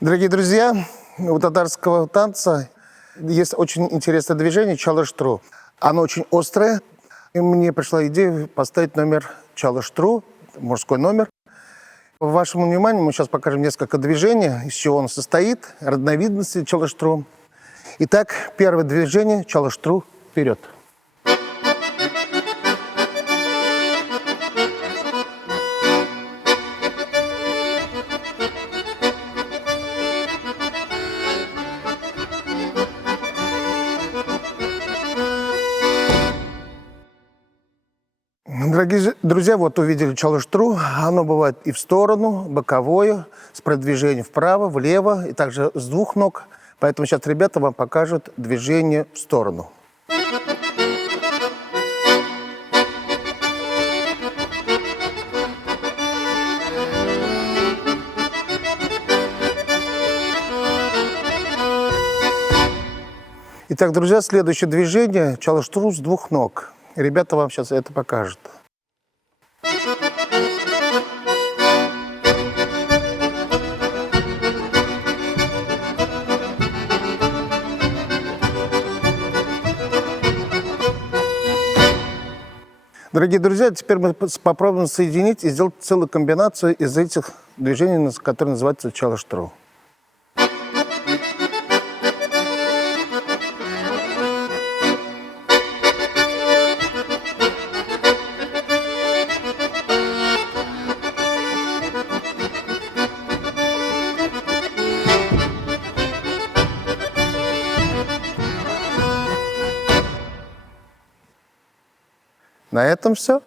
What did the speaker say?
Дорогие друзья, у татарского танца есть очень интересное движение чалыштру. Оно очень острое, и мне пришла идея поставить номер чалыштру, мужской номер. Вашему вниманию мы сейчас покажем несколько движений, из чего он состоит, разновидности чалыштру. Итак, первое движение чалыштру вперед. Дорогие друзья, вот увидели чалыштру. Оно бывает и в сторону, боковое, с продвижением вправо, влево, и также с двух ног. Поэтому сейчас ребята вам покажут движение в сторону. Итак, друзья, следующее движение чалыштру с двух ног. Ребята вам сейчас это покажут. Дорогие друзья, теперь мы попробуем соединить и сделать целую комбинацию из этих движений, которые называются чалыштру. На этом все.